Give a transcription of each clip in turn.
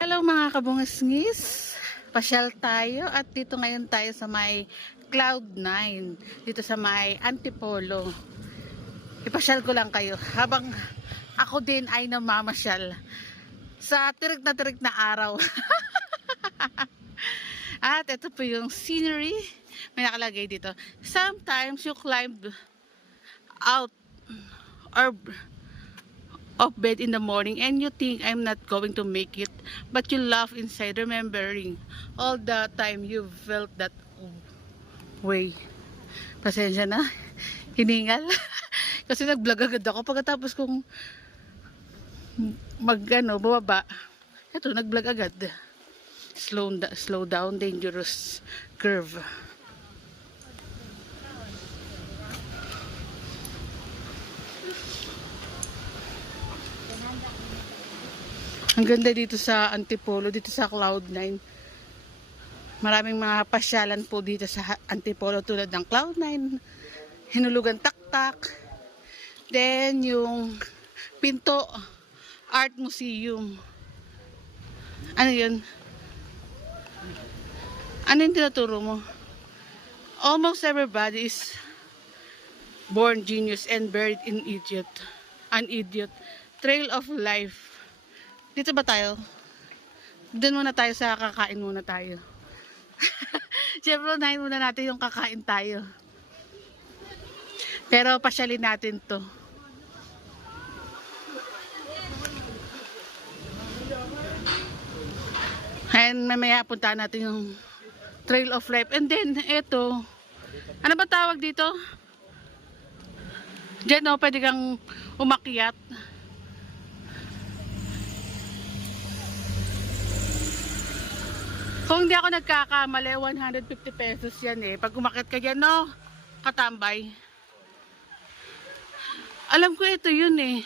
Hello mga kabungisngis, pasyal tayo at dito ngayon tayo sa may Cloud9, dito sa may Antipolo. Ipasyal ko lang kayo habang ako din ay namamasyal sa tirik na araw. At ito po yung scenery, may nakalagay dito. Sometimes you climb out or of bed in the morning and you think I'm not going to make it, but you laugh inside remembering all the time you felt that way. Pasensya na, hiningal kasi nag-vlog agad ako pagkatapos kong bumaba. Ito, nag-vlog agad. Slow down, dangerous curve. Ang ganda dito sa Antipolo, dito sa Cloud9. Maraming mga pasyalan po dito sa Antipolo tulad ng Cloud9, Hinulugan Taktak, then yung Pinto Art Museum. Ano yun? Ano yung tinuturo mo? Almost everybody is born genius and buried in an idiot. Trail of life. Dito ba tayo? Doon muna tayo sa kakain muna tayo. Siyempre, unahin muna natin yung kakain tayo. Pero pasyalin natin to. And mamaya punta natin yung Trail of Life. And then, eto. Ano ba tawag dito? Diyan, no, pwede kang umakyat. Kung hindi ako nagkakamali, 150 pesos yan eh. Pag umakyat ka dyan, no? Katambay. Alam ko ito yun eh.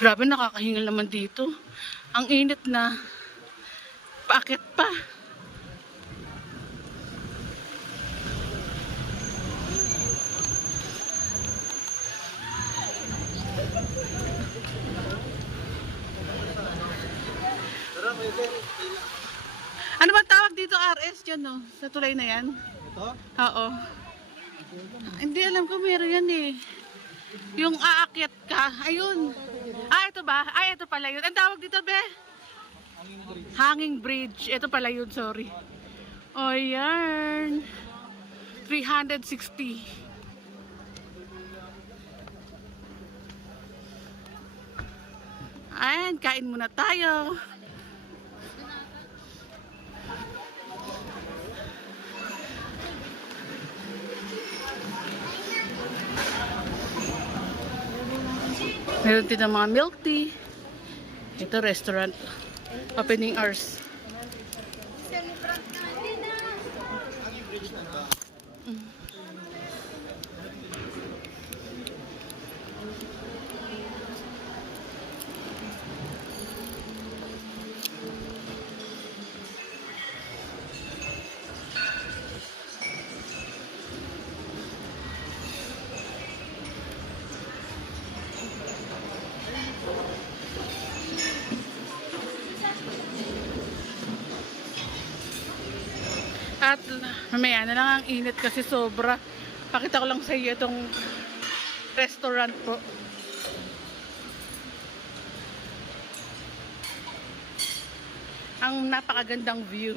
Grabe, nakakahingal naman dito. Ang init na. Paakyat pa. Ano ba tawag dito? RS dyan, no? Sa tulay na yan? Ito? Oo. Hindi alam ko meron yan eh. Yung aakyat ka. Ayun. Ah, ito ba? Ay, ito pala yun. Ang tawag dito, be? Hanging Bridge. Ito pala yun, sorry. O, yan. 360. Ayan, kain muna tayo. Meron din ng mga milk tea. Ito restaurant. Opening hours. At mamaya na lang ang init kasi sobra. Pakita ko lang sa iyo itong restaurant po. Ang napakagandang view.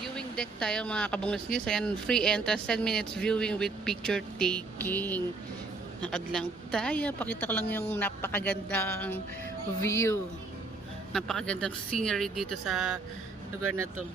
Viewing deck tayo mga kabungisngis. Ayan, free entrance, 10 minutes viewing with picture taking. Nakadlang tayo. Pakita ko lang yung napakagandang view. Napakagandang scenery dito sa lugar na to.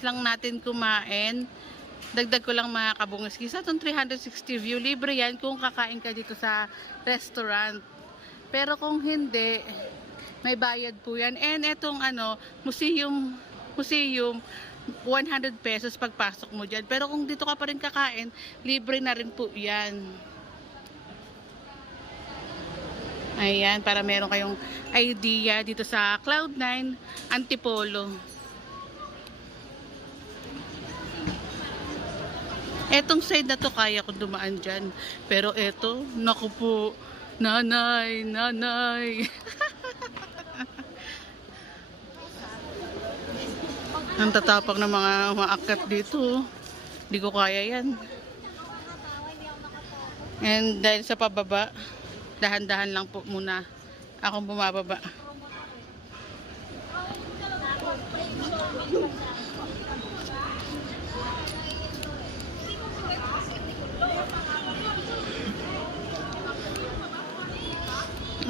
lang natin kumain. Dagdag ko lang mga kabungiski. Sa itong 360 view, libre yan kung kakain ka dito sa restaurant. Pero kung hindi, may bayad po yan. And itong museum 100 pesos pagpasok mo dyan. Pero kung dito ka pa rin kakain, libre na rin po yan. Ayan, para meron kayong idea dito sa Cloud9 Antipolo. Etong side na to kaya kong dumaan dyan. Pero eto, naku po, nanay. Ang tatapang ng mga maakyat dito. Hindi ko kaya yan. And dahil sa pababa, dahan-dahan lang po muna akong bumababa.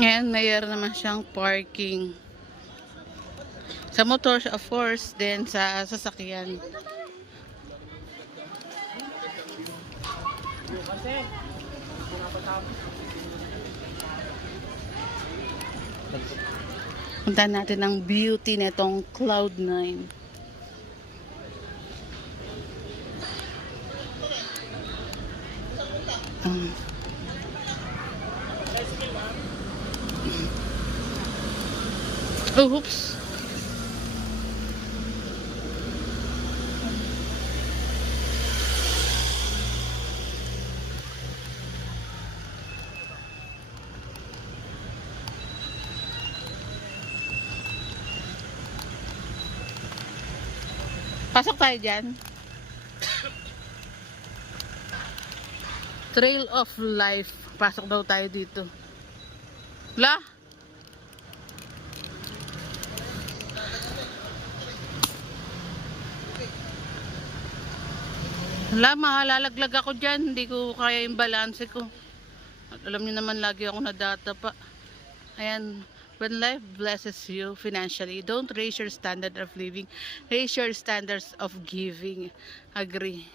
Ngayon, mayroon naman siyang parking. Sa motor, of course, then sa sasakyan. Puntahan natin ang beauty nitong Cloud9. Oh, oops. Pasok tayo dyan. Trail of Life. Pasok daw tayo dito. La? Wala, mahalalaglag ako dyan. Hindi ko kaya yung balance ko. At alam niyo naman, lagi ako nadata pa. Ayan, when life blesses you financially, don't raise your standard of living. Raise your standards of giving. Agree.